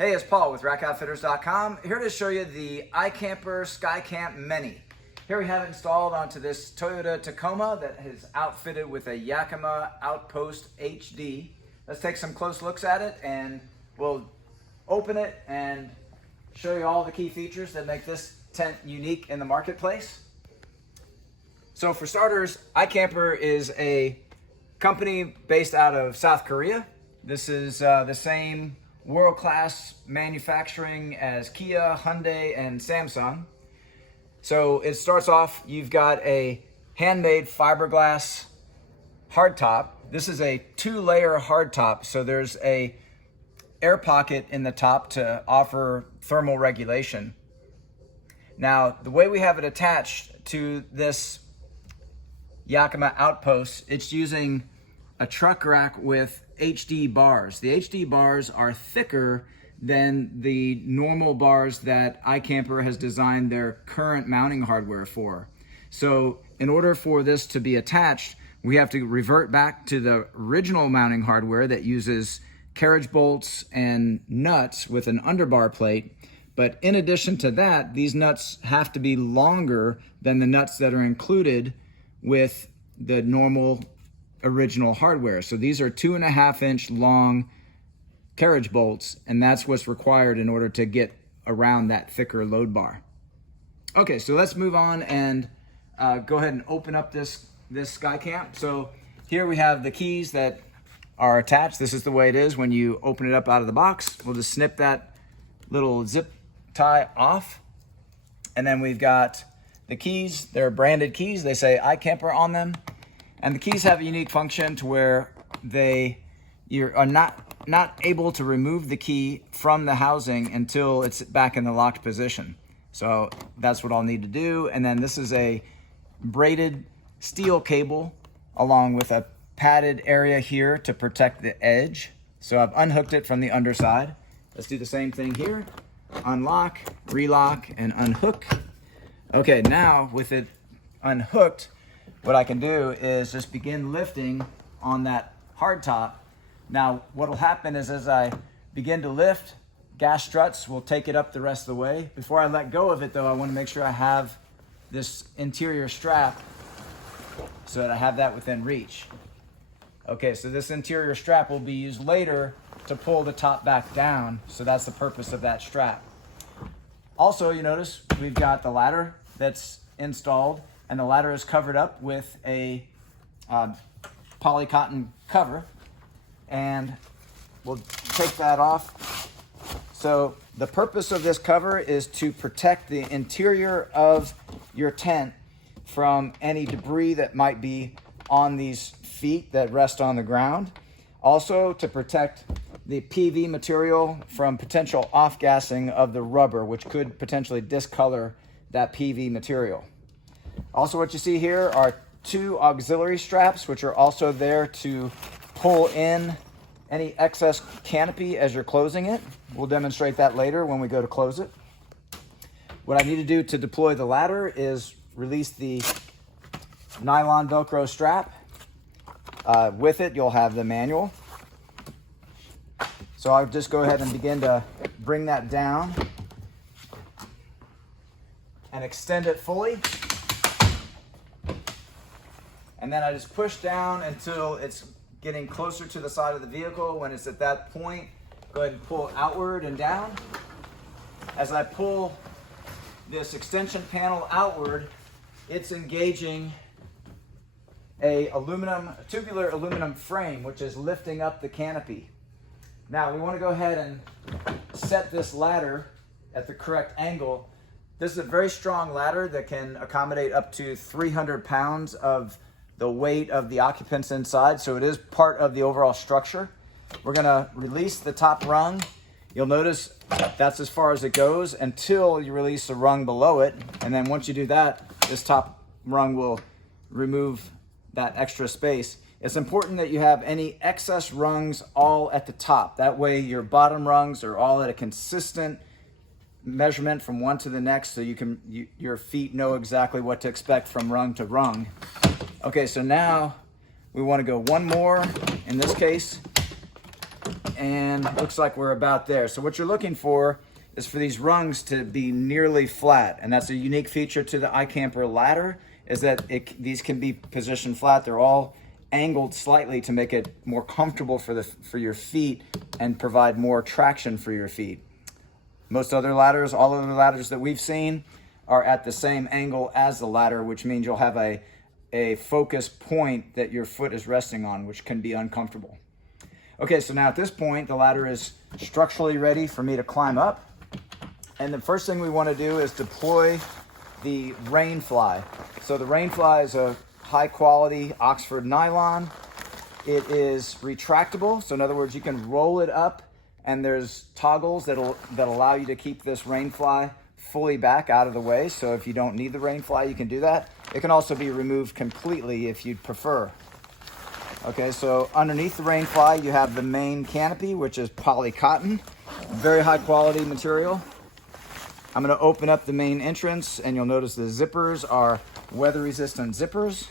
Hey, it's Paul with RackOutfitters.com, here to show you the iKamper SkyCamp MINI. Here we have it installed onto this Toyota Tacoma that is outfitted with a Yakima OutPost HD. Let's take some close looks at it and we'll open it and show you all the key features that make this tent unique in the marketplace. So for starters, iKamper is a company based out of South Korea. This is the same world-class manufacturing as Kia, Hyundai, and Samsung. So it starts off, you've got a handmade fiberglass hardtop. This is a 2-layer hardtop, so there's a air pocket in the top to offer thermal regulation. Now, the way we have it attached to this Yakima OutPost, it's using a truck rack with HD bars. The HD bars are thicker than the normal bars that iKamper has designed their current mounting hardware for. So in order for this to be attached, we have to revert back to the original mounting hardware that uses carriage bolts and nuts with an underbar plate. But in addition to that, these nuts have to be longer than the nuts that are included with the normal original hardware. So these are 2.5-inch long carriage bolts, and that's what's required in order to get around that thicker load bar. Okay, so let's move on and go ahead and open up this SkyCamp. So here we have the keys that are attached. This is the way it is when you open it up out of the box. We'll just snip that little zip tie off, and then we've got the keys. They're branded keys. They say iKamper on them. And the keys have a unique function to where you are not able to remove the key from the housing until it's back in the locked position. So that's what I'll need to do. And then this is a braided steel cable along with a padded area here to protect the edge. So I've unhooked it from the underside. Let's do the same thing here. Unlock, relock, and unhook. Okay, now with it unhooked, what I can do is just begin lifting on that hardtop. Now, what will happen is as I begin to lift, gas struts will take it up the rest of the way. Before I let go of it though, I want to make sure I have this interior strap so that I have that within reach. Okay, so this interior strap will be used later to pull the top back down. So that's the purpose of that strap. Also, you notice we've got the ladder that's installed, and the ladder is covered up with a poly-cotton cover, and we'll take that off. So the purpose of this cover is to protect the interior of your tent from any debris that might be on these feet that rest on the ground. Also to protect the PV material from potential off-gassing of the rubber, which could potentially discolor that PV material. Also, what you see here are 2 auxiliary straps, which are also there to pull in any excess canopy as you're closing it. We'll demonstrate that later when we go to close it. What I need to do to deploy the ladder is release the nylon Velcro strap. With it, you'll have the manual. So I'll just go ahead and begin to bring that down and extend it fully. And then I just push down until it's getting closer to the side of the vehicle. When it's at that point, go ahead and pull outward and down. As I pull this extension panel outward, it's engaging a tubular aluminum frame, which is lifting up the canopy. Now we want to go ahead and set this ladder at the correct angle. This is a very strong ladder that can accommodate up to 300 pounds of the weight of the occupants inside, so it is part of the overall structure. We're gonna release the top rung. You'll notice that's as far as it goes until you release the rung below it, and then once you do that, this top rung will remove that extra space. It's important that you have any excess rungs all at the top. That way your bottom rungs are all at a consistent measurement from one to the next, so your feet know exactly what to expect from rung to rung. Okay, so now we want to go one more in this case, and looks like we're about there. So what you're looking for is for these rungs to be nearly flat, and that's a unique feature to the iKamper ladder, is that these can be positioned flat. They're all angled slightly to make it more comfortable for your feet and provide more traction for your feet. Most other ladders, all other ladders that we've seen, are at the same angle as the ladder, which means you'll have a focus point that your foot is resting on, which can be uncomfortable. Okay, so now at this point, the ladder is structurally ready for me to climb up. And the first thing we want to do is deploy the rain fly. So the rain fly is a high quality Oxford nylon. It is retractable, so in other words, you can roll it up, and there's toggles that allow you to keep this rain fly fully back out of the way. So if you don't need the rain fly, you can do that. It can also be removed completely if you'd prefer. Okay, so underneath the rain fly, you have the main canopy, which is poly-cotton, very high quality material. I'm going to open up the main entrance, and you'll notice the zippers are weather resistant zippers.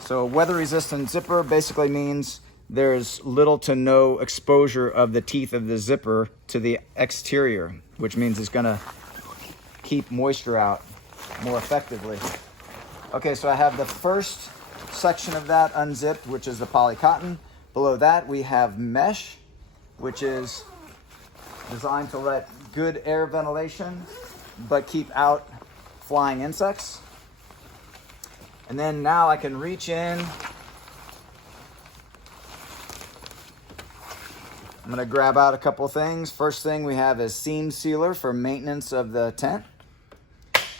So weather resistant zipper basically means there's little to no exposure of the teeth of the zipper to the exterior, which means it's going to keep moisture out more effectively. Okay, so I have the first section of that unzipped, which is the poly-cotton. Below that, we have mesh, which is designed to let good air ventilation, but keep out flying insects. And then now I can reach in. I'm gonna grab out a couple things. First thing we have is seam sealer for maintenance of the tent.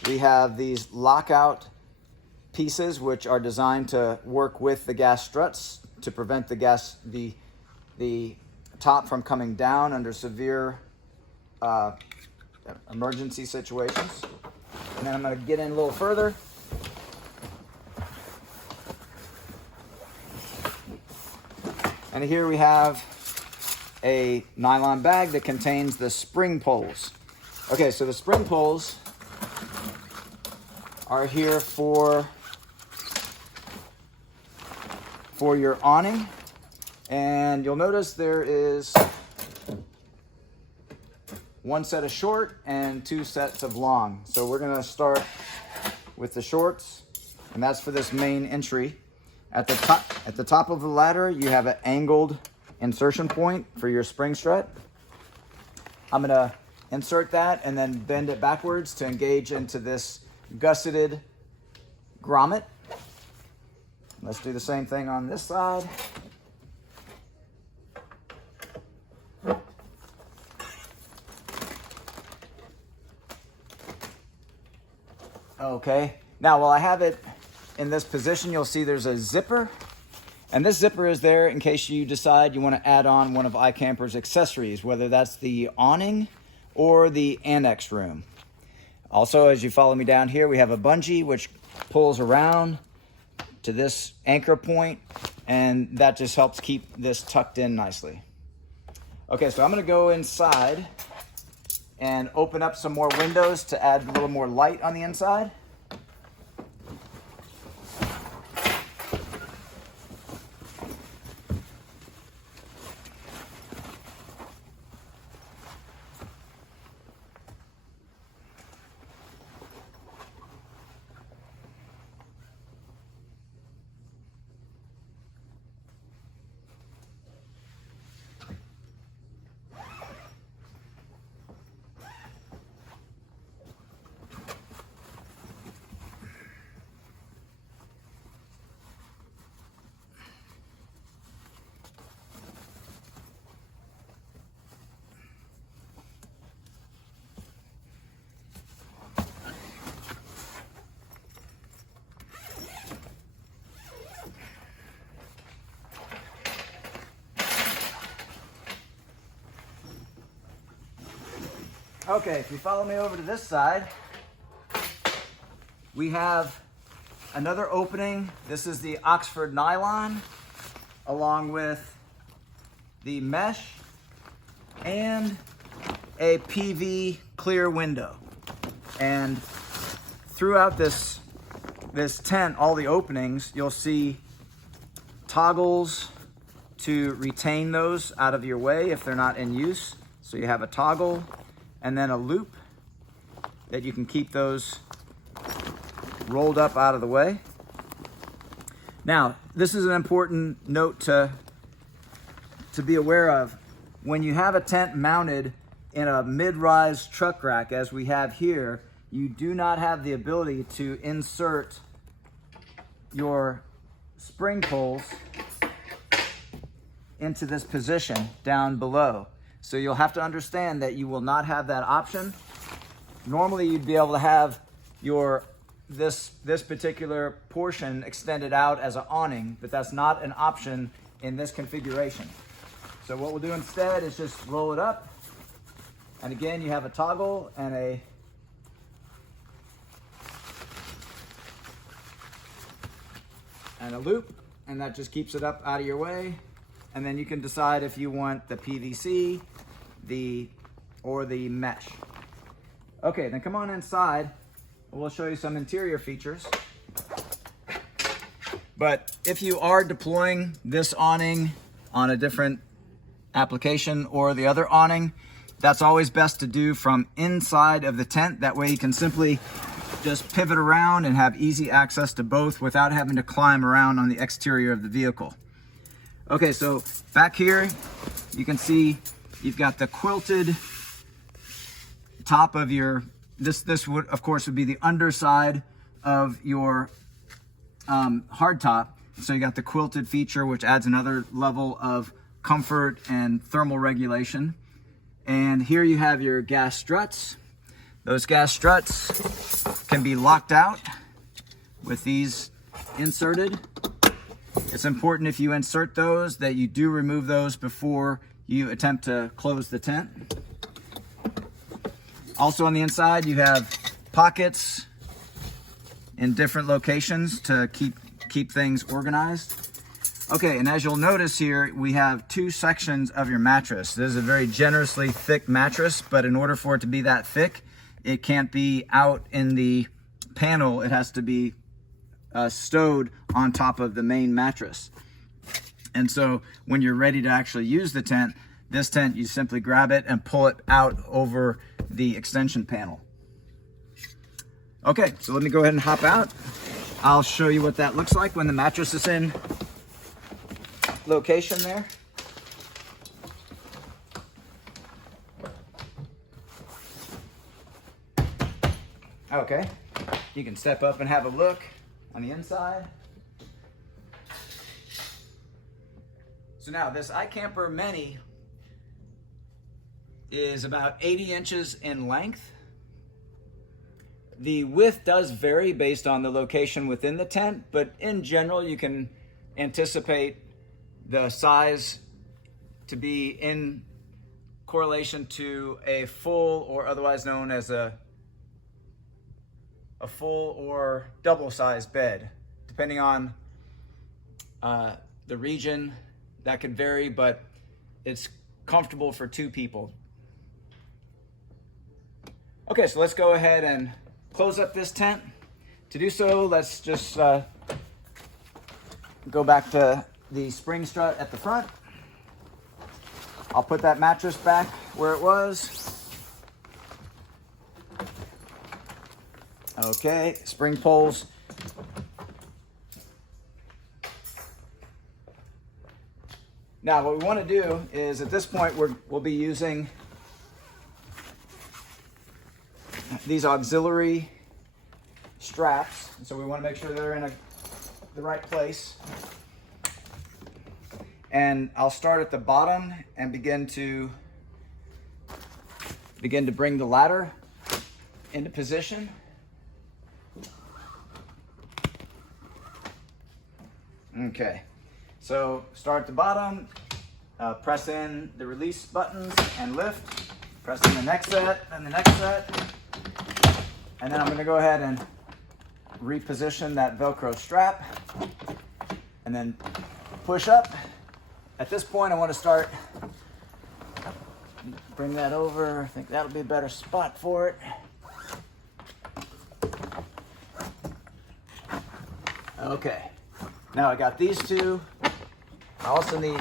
We have these lockout pieces, which are designed to work with the gas struts to prevent the top from coming down under severe emergency situations. And then I'm gonna get in a little further. And here we have a nylon bag that contains the spring poles. Okay, so the spring poles are here for your awning. And you'll notice there is one set of short and two sets of long. So we're gonna start with the shorts, and that's for this main entry. At the top of the ladder, you have an angled insertion point for your spring strut. I'm gonna insert that and then bend it backwards to engage into this gusseted grommet. Let's do the same thing on this side. Okay, now while I have it in this position, you'll see there's a zipper. And this zipper is there in case you decide you want to add on one of iKamper's accessories, whether that's the awning or the annex room. Also, as you follow me down here, we have a bungee which pulls around to this anchor point, and that just helps keep this tucked in nicely. Okay, so I'm going to go inside and open up some more windows to add a little more light on the inside. Okay, if you follow me over to this side, we have another opening. This is the Oxford nylon, along with the mesh and a PV clear window. And throughout this tent, all the openings, you'll see toggles to retain those out of your way if they're not in use. So you have a toggle and then a loop that you can keep those rolled up out of the way. Now, this is an important note to be aware of. When you have a tent mounted in a mid-rise truck rack, as we have here, you do not have the ability to insert your spring poles into this position down below. So you'll have to understand that you will not have that option. Normally you'd be able to have your this particular portion extended out as an awning, but that's not an option in this configuration. So what we'll do instead is just roll it up. And again, you have a toggle and a loop, and that just keeps it up out of your way. And then you can decide if you want the PVC, or the mesh. Okay, then come on inside. We'll show you some interior features. But if you are deploying this awning on a different application or the other awning, that's always best to do from inside of the tent. That way you can simply just pivot around and have easy access to both without having to climb around on the exterior of the vehicle. Okay, so back here, you can see you've got the quilted top of your, this would, of course, would be the underside of your hardtop. So you got the quilted feature, which adds another level of comfort and thermal regulation. And here you have your gas struts. Those gas struts can be locked out with these inserted. It's important if you insert those that you do remove those before you attempt to close the tent. Also on the inside, you have pockets in different locations to keep things organized. Okay, and as you'll notice here, we have two sections of your mattress. This is a very generously thick mattress, but in order for it to be that thick, it can't be out in the panel. It has to be stowed on top of the main mattress. And so when you're ready to actually use the tent, this tent, you simply grab it and pull it out over the extension panel. Okay, so let me go ahead and hop out. I'll show you what that looks like when the mattress is in location there. Okay, you can step up and have a look on the inside. So now this iKamper MINI is about 80 inches in length. The width does vary based on the location within the tent, but in general you can anticipate the size to be in correlation to a full, or otherwise known as a full or double size bed. Depending on the region, that could vary, but it's comfortable for two people. Okay, so let's go ahead and close up this tent. To do so, let's just go back to the spring strut at the front. I'll put that mattress back where it was. Okay, spring poles. Now what we want to do is, at this point, we'll be using these auxiliary straps. So we want to make sure they're in the right place. And I'll start at the bottom and begin to bring the ladder into position. Okay, so start at the bottom, press in the release buttons and lift, press in the next set and the next set, and then I'm going to go ahead and reposition that Velcro strap and then push up. At this point, I want to start, bring that over. I think that'll be a better spot for it. Okay, now I got these two. I also need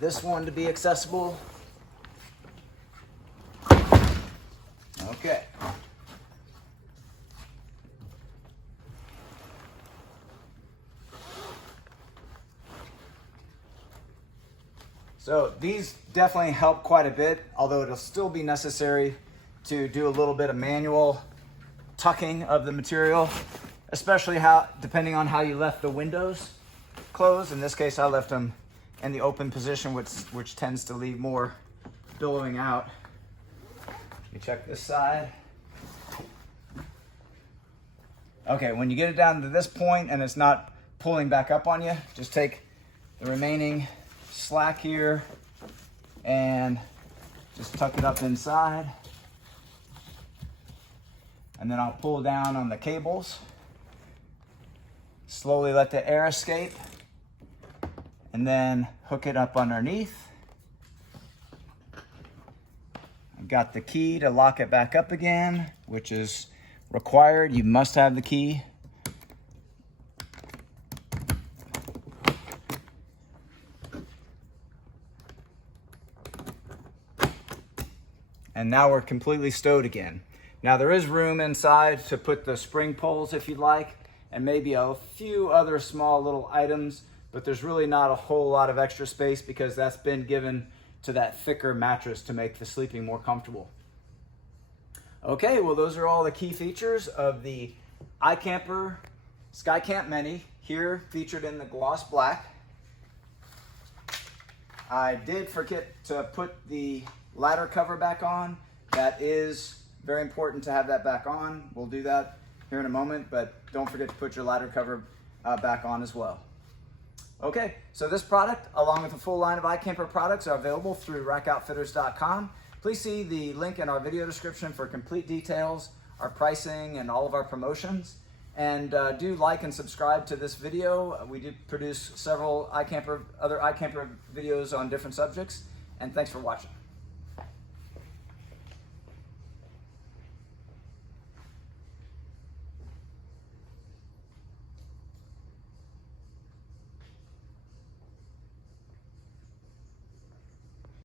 this one to be accessible. Okay. So these definitely help quite a bit, although it'll still be necessary to do a little bit of manual tucking of the material, especially depending on how you left the windows closed. In this case, I left them in the open position, which tends to leave more billowing out. Let me check this side. Okay, when you get it down to this point and it's not pulling back up on you, just take the remaining slack here and just tuck it up inside. And then I'll pull down on the cables. Slowly let the air escape. And then hook it up underneath. I've got the key to lock it back up again, which is required. You must have the key. And now we're completely stowed again. Now there is room inside to put the spring poles if you'd like, and maybe a few other small little items, but there's really not a whole lot of extra space because that's been given to that thicker mattress to make the sleeping more comfortable. Okay, well those are all the key features of the iKamper SkyCamp MINI, here featured in the gloss black. I did forget to put the ladder cover back on. That is very important to have that back on. We'll do that here in a moment, but don't forget to put your ladder cover back on as well. Okay, so this product, along with a full line of iKamper products, are available through rackoutfitters.com. Please see the link in our video description for complete details, our pricing, and all of our promotions. And do like and subscribe to this video. We do produce several other iKamper videos on different subjects. And thanks for watching.